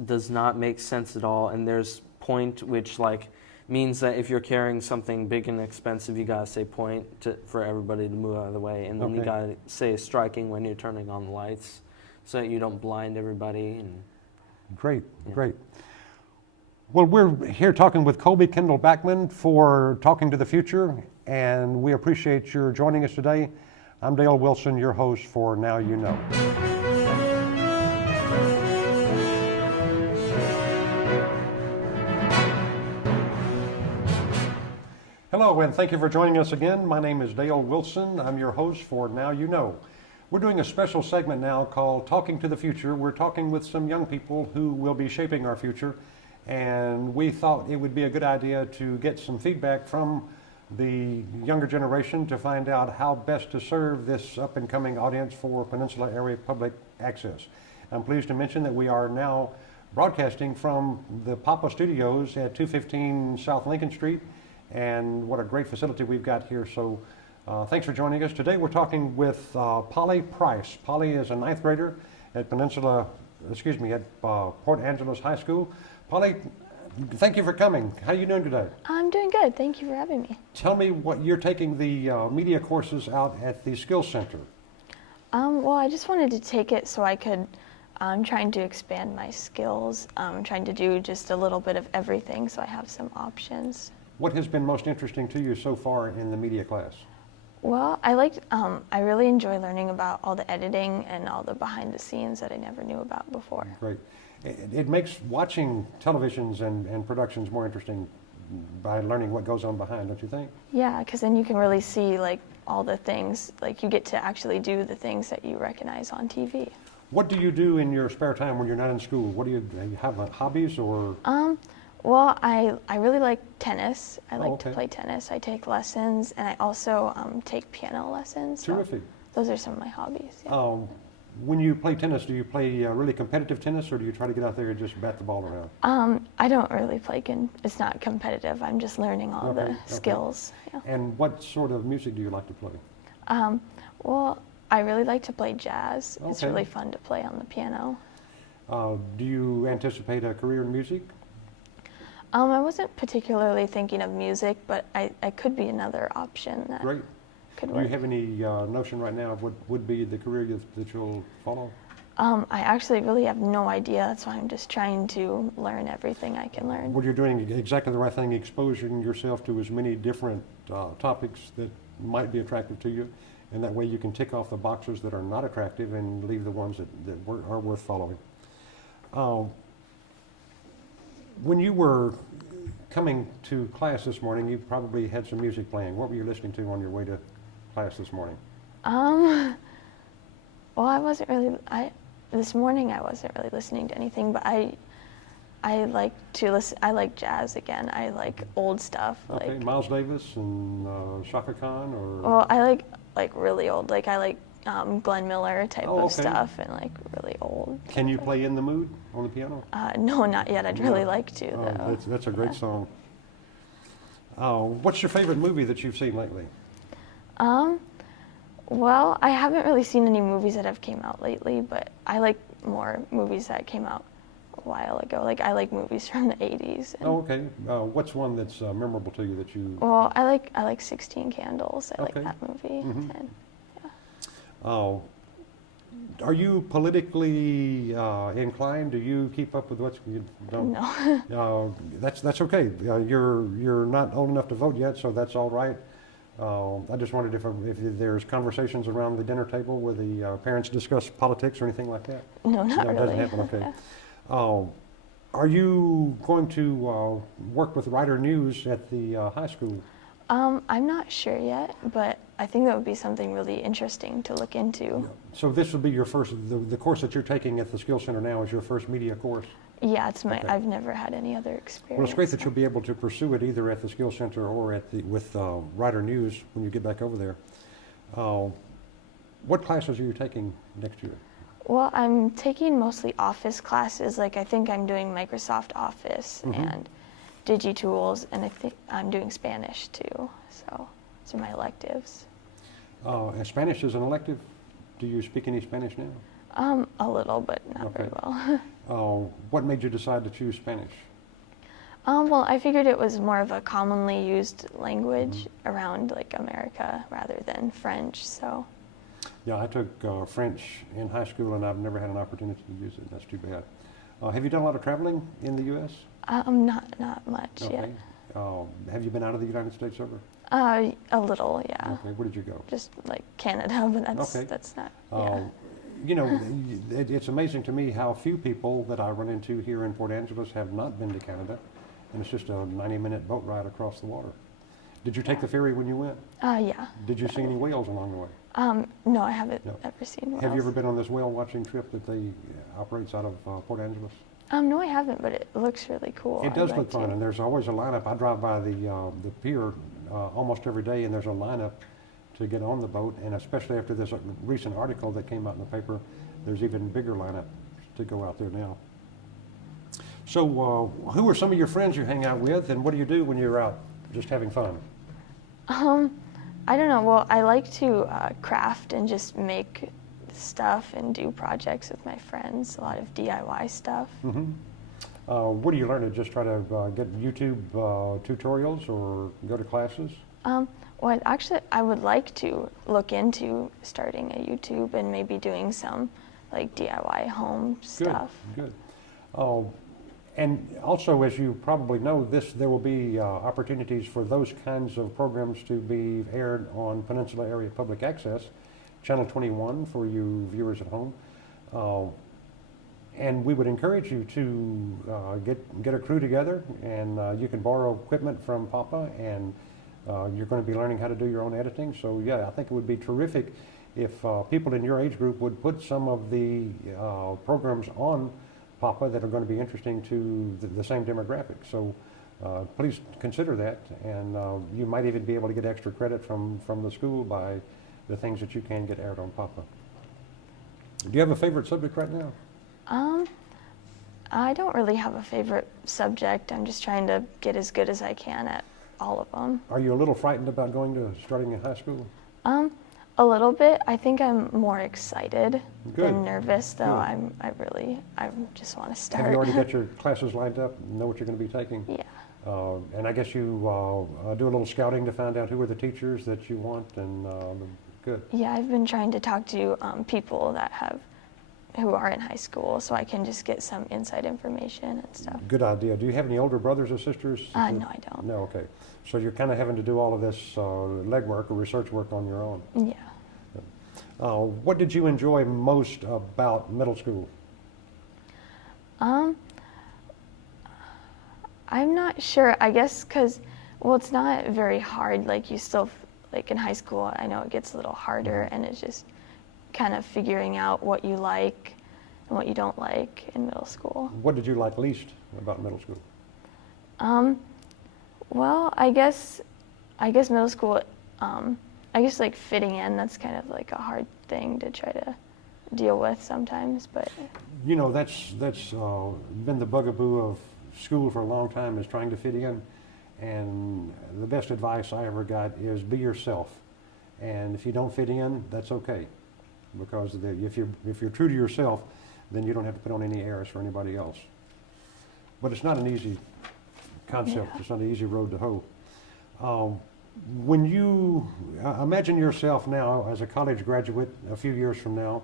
does not make sense at all. And there's point, which like means that if you're carrying something big and expensive, you gotta say point for everybody to move out of the way, and then you gotta say striking when you're turning on the lights, so that you don't blind everybody. And great, great. Well, we're here talking with Colby Kendall Backman for Talking to the Future, and we appreciate your joining us today. I'm Dale Wilson, your host for Now You Know. Hello, and thank you for joining us again. My name is Dale Wilson. I'm your host for Now You Know. We're doing a special segment now called Talking to the Future. We're talking with some young people who will be shaping our future, and we thought it would be a good idea to get some feedback from the younger generation to find out how best to serve this up-and-coming audience for Peninsula Area Public Access. I'm pleased to mention that we are now broadcasting from the PAPA studios at 215 South Lincoln Street, and what a great facility we've got here. So thanks for joining us. Today we're talking with Polly Price. Polly is a 9th grader at Port Angeles High School. Polly, thank you for coming. How are you doing today? I'm doing good. Thank you for having me. Tell me what you're taking the media courses out at the Skills Center. Well, I just wanted to take it so I could, I'm trying to expand my skills. I'm trying to do just a little bit of everything so I have some options. What has been most interesting to you so far in the media class? Well, I really enjoy learning about all the editing and all the behind the scenes that I never knew about before. Great. It makes watching televisions and productions more interesting by learning what goes on behind, don't you think? Yeah, because then you can really see like all the things, like you get to actually do the things that you recognize on TV. What do you do in your spare time when you're not in school? Do you have hobbies or? Well, I really like tennis. I like okay. to play tennis. I take lessons, and I also take piano lessons. Terrific. So those are some of my hobbies. Yeah. When you play tennis, do you play really competitive tennis, or do you try to get out there and just bat the ball around? I don't really play. It's not competitive. I'm just learning all the skills. Yeah. And what sort of music do you like to play? Well, I really like to play jazz. It's Okay. really fun to play on the piano. Do you anticipate a career in music? I wasn't particularly thinking of music, but I could be another option that Great. could Do work. you have any notion right now of what would be the career that you'll follow? I actually really have no idea. That's why I'm just trying to learn everything I can learn. Well, you're doing exactly the right thing, exposing yourself to as many different topics that might be attractive to you, and that way you can tick off the boxes that are not attractive and leave the ones that are worth following. When you were coming to class this morning, you probably had some music playing. What were you listening to on your way to class this morning? Well, I wasn't really. This morning I wasn't really listening to anything, but I like to listen. I like jazz again. I like old stuff. Okay, Like Miles Davis and Shaka Khan, or well, I like really old. Like I like Glenn Miller type Oh, of okay. stuff and like really old. Can you play In the Mood on the piano? No, not yet. I'd really No. like to Oh, though. that's a great Yeah. song. What's your favorite movie that you've seen lately? Well, I haven't really seen any movies that have came out lately, but I like more movies that came out a while ago. Like I like movies from the 80s. And, Oh, okay. What's one that's memorable to you that you? well, I like 16 Candles. I like Okay. that movie. Mhm. And Oh, are you politically inclined? Do you keep up with what's you don't? no. That's okay. You're not old enough to vote yet, so that's all right. I just wondered if there's conversations around the dinner table where the parents discuss politics or anything like that. No, not No, it really. doesn't happen. Okay. Yeah. Are you going to work with Writer News at the high school? I'm not sure yet, but I think that would be something really interesting to look into. So this will be your first, the course that you're taking at the Skill Center now is your first media course? Yeah, it's my. Okay. I've never had any other experience. Well, it's great that you'll be able to pursue it either at the Skill Center or at with Writer News when you get back over there. What classes are you taking next year? Well, I'm taking mostly Office classes. Like I think I'm doing Microsoft Office Mhm. and DigiTools, and I think I'm doing Spanish too. So those are my electives. And Spanish is an elective. Do you speak any Spanish now? A little, but not very Okay. well. What made you decide to choose Spanish? Well, I figured it was more of a commonly used language around like America rather than French. So Yeah, I took French in high school and I've never had an opportunity to use it. That's too bad. Have you done a lot of traveling in the U.S.? not much yet. Have you been out of the United States ever? A little, yeah. Okay, where did you go? Just like Canada, but Okay. that's not. Yeah. You know, it's amazing to me how few people that I run into here in Port Angeles have not been to Canada, and it's just a 90-minute boat ride across the water. Did you take the ferry when you went? Yeah. Did you see any whales along the way? No, I haven't No. ever seen one. Have you ever been on this whale watching trip that they operates out of Port Angeles? No, I haven't, but it looks really cool. It I'd does like look fun, to. and there's always a lineup. I drive by the pier almost every day, and there's a lineup to get on the boat, and especially after this recent article that came out in the paper, there's even bigger lineup to go out there now. So who are some of your friends you hang out with, and what do you do when you're out just having fun? I don't know. Well, I like to craft and just make stuff and do projects with my friends. A lot of DIY stuff. Mm-hmm. What do you learn? To just try to get YouTube tutorials or go to classes? Well, actually, I would like to look into starting a YouTube and maybe doing some like DIY home stuff. Good. And also, as you probably know, there will be opportunities for those kinds of programs to be aired on Peninsula Area Public Access, Channel 21 for you viewers at home. And we would encourage you to get a crew together, and you can borrow equipment from PAPA, and you're going to be learning how to do your own editing. So yeah, I think it would be terrific if people in your age group would put some of the programs on PAPA that are going to be interesting to the same demographic. So please consider that, and you might even be able to get extra credit from the school by the things that you can get aired on PAPA. Do you have a favorite subject right now? I don't really have a favorite subject. I'm just trying to get as good as I can at all of them. Are you a little frightened about starting in high school? A little bit. I think I'm more excited Good. than nervous, though. Good. I just want to start. Have you already got your classes lined up? Know what you're going to be taking? Yeah. And I guess you do a little scouting to find out who are the teachers that you want, and good. Yeah, I've been trying to talk to people who are in high school, so I can just get some inside information and stuff. Good idea. Do you have any older brothers or sisters? No, I don't. No, okay. So you're kind of having to do all of this legwork or research work on your own. Yeah. What did you enjoy most about middle school? I'm not sure. I guess because, well, it's not very hard. Like you still, like in high school, I know it gets a little harder, and it's just kind of figuring out what you like and what you don't like in middle school. What did you like least about middle school? Well, I guess middle school, I I guess like fitting in, that's kind of like a hard thing to try to deal with sometimes, but. You know, that's been the bugaboo of school for a long time, is trying to fit in. And the best advice I ever got is be yourself. And if you don't fit in, that's okay. Because if you're true to yourself, then you don't have to put on any airs for anybody else. But it's not an easy concept. Yeah. It's not an easy road to hoe. When you imagine yourself now as a college graduate a few years from now,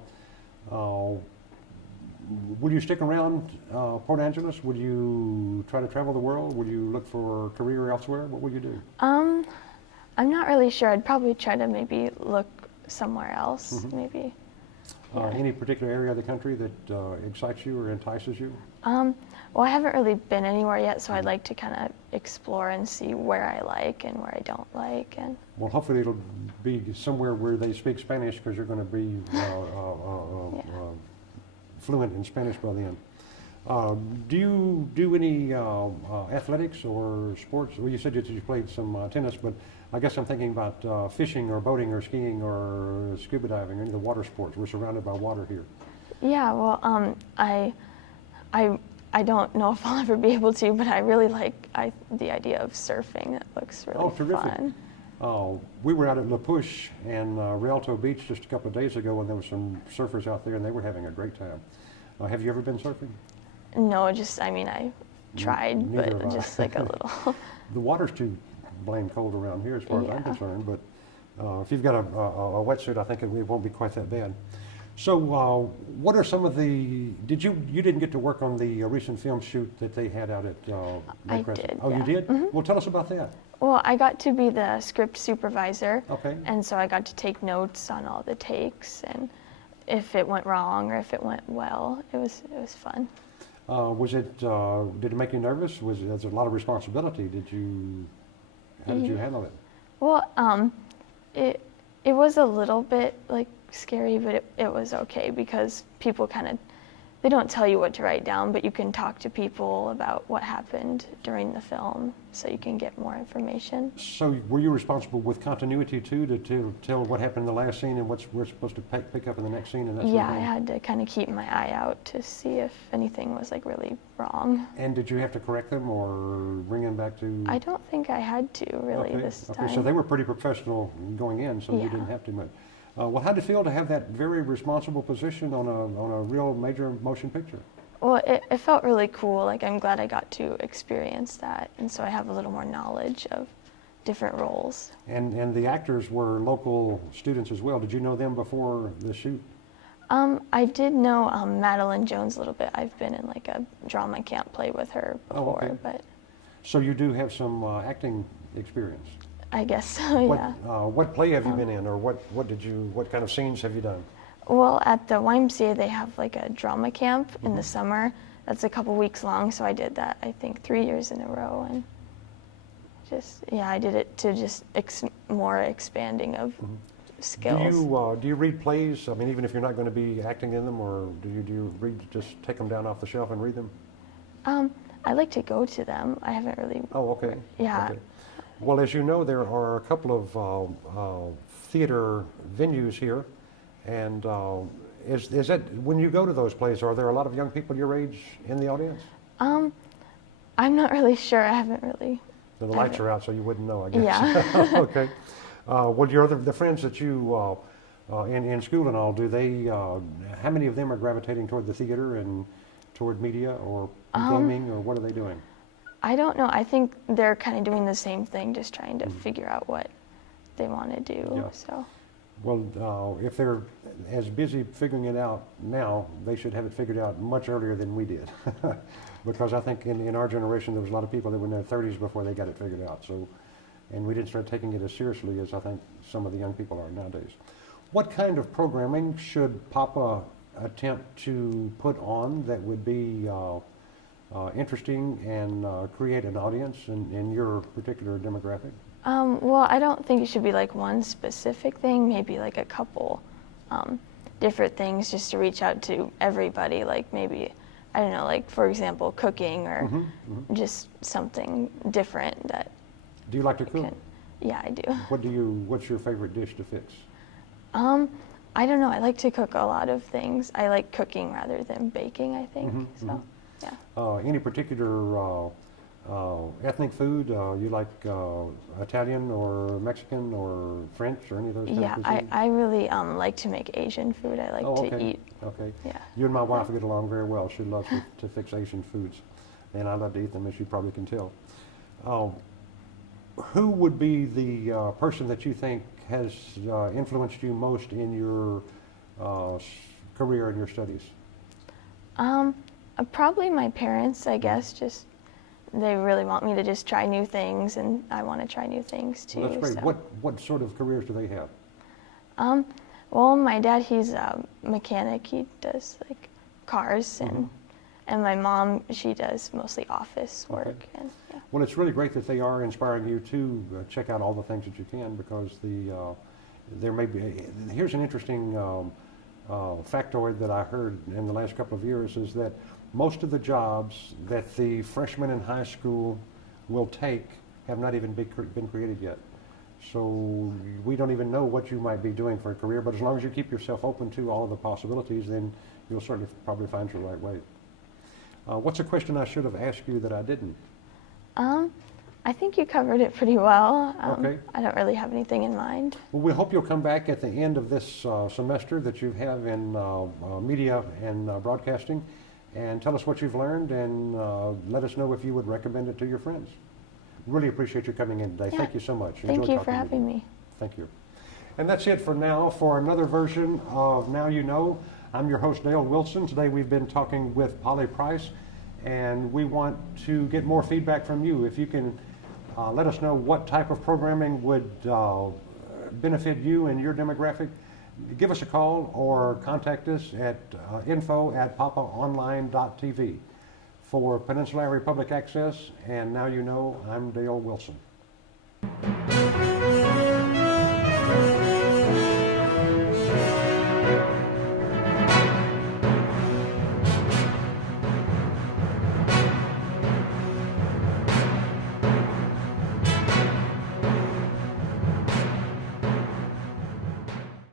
will you stick around Port Angeles? Would you try to travel the world? Would you look for a career elsewhere? What would you do? I'm not really sure. I'd probably try to maybe look somewhere else, Mhm. maybe. Any particular area of the country that excites you or entices you? Well, I haven't really been anywhere yet, so I'd like to kind of explore and see where I like and where I don't like. And Well, hopefully it'll be somewhere where they speak Spanish, because you're going to be fluent in Spanish by then. Do you do any athletics or sports? Well, you said that you played some tennis, but I guess I'm thinking about fishing or boating or skiing or scuba diving, any of the water sports. We're surrounded by water here. yeah, well, I don't know if I'll ever be able to, but I really like the idea of surfing. That looks really terrific. fun. We were out at La Push and Rialto Beach just a couple of days ago, and there were some surfers out there, and they were having a great time. Have you ever been surfing? No, I tried, Neither have but I. just like a little. The water's too blame cold around here as far as I'm Yeah. concerned, but if you've got a wetsuit, I think it won't be quite that bad. So what are some of the, you didn't get to work on the recent film shoot that they had out at I Lake Crescent? did, Oh, you yeah. did? Mhm. Well, tell us about that. Well, I got to be the script supervisor, Okay. and so I got to take notes on all the takes and if it went wrong or if it went well. It was fun. Did it make you nervous? There's a lot of responsibility. How did you handle it? Well, it was a little bit like scary, but it was okay because people they don't tell you what to write down, but you can talk to people about what happened during the film, so you can get more information. So were you responsible with continuity too, to tell what happened in the last scene and what we're supposed to pick up in the next scene and that sort Yeah, of I thing? had to kind of keep my eye out to see if anything was like really wrong. And did you have to correct them or bring them back to? I don't think I had to really this time. Okay, so they were pretty professional going in, so you Yeah. didn't have too much. Well, how did it feel to have that very responsible position on a real major motion picture? Well, it felt really cool. Like, I'm glad I got to experience that, and so I have a little more knowledge of different roles. And the actors were local students as well. Did you know them before the shoot? I did know Madeline Jones a little bit. I've been in like a drama camp play with her Oh, before, okay. but So you do have some acting experience. I guess so, yeah. What play have you been in, or what kind of scenes have you done? Well, at the YMCA, they have like a drama camp in Mm-hmm. the summer. That's a couple weeks long, so I did that, I think, 3 years in a row. And I did it to just more expanding of skills. Do you read plays? I mean, even if you're not going to be acting in them, or do you read, just take them down off the shelf and read them? I like to go to them. I haven't really. Oh, okay. Yeah. Okay. Well, as you know, there are a couple of theater venues here, and is that, when you go to those plays, are there a lot of young people your age in the audience? I'm not really sure. I haven't really. The lights are out, so you wouldn't know, I guess. Yeah. Okay. Well, the friends that you in school and all, do they? How many of them are gravitating toward the theater and toward media or gaming, or what are they doing? I don't know. I think they're kind of doing the same thing, just trying to figure out what they want to do. Yeah. So. Well, if they're as busy figuring it out now, they should have it figured out much earlier than we did. Because I think in our generation, there was a lot of people that were in their 30s before they got it figured out. So, and we didn't start taking it as seriously as I think some of the young people are nowadays. What kind of programming should PAPA attempt to put on that would be interesting and create an audience in your particular demographic? Well, I don't think it should be like one specific thing, maybe like a couple different things just to reach out to everybody, like maybe, I don't know, like for example, cooking or just something different that Do you like to cook? Yeah, I do. What's your favorite dish to fix? I don't know. I like to cook a lot of things. I like cooking rather than baking, I think. Mhm, So, mhm. yeah. Any particular ethnic food? You like Italian or Mexican or French or any of those? Yeah, kind of cuisine? I really like to make Asian food. I like Oh, to okay. eat. Okay. Yeah. You and my wife get along very well. She loves to fix Asian foods, and I love to eat them, as you probably can tell. Who would be the person that you think has influenced you most in your career and your studies? Probably my parents, I guess. Just they really want me to just try new things, and I want to try new things too. Well, that's great. So. What sort of careers do they have? Well, my dad, he's a mechanic. He does like cars, and my mom, she does mostly office work. Okay. And yeah. Well, it's really great that they are inspiring you to check out all the things that you can, because there may be. Here's an interesting factoid that I heard in the last couple of years, is that most of the jobs that the freshmen in high school will take have not even been created yet. So we don't even know what you might be doing for a career, but as long as you keep yourself open to all of the possibilities, then you'll certainly probably find your right way. What's a question I should have asked you that I didn't? I think you covered it pretty well. Okay. I don't really have anything in mind. Well, we hope you'll come back at the end of this semester that you have in media and broadcasting, and tell us what you've learned, and let us know if you would recommend it to your friends. Really appreciate you coming in today. Yeah. Thank you so much. Thank Enjoyed you for talking to having me. Thank you. And that's it for now for another version of Now You Know. I'm your host, Dale Wilson. Today we've been talking with Polly Price, and we want to get more feedback from you. If you can let us know what type of programming would benefit you and your demographic, give us a call or contact us at info@papaonline.tv. For Peninsula Area Public Access and Now You Know, I'm Dale Wilson.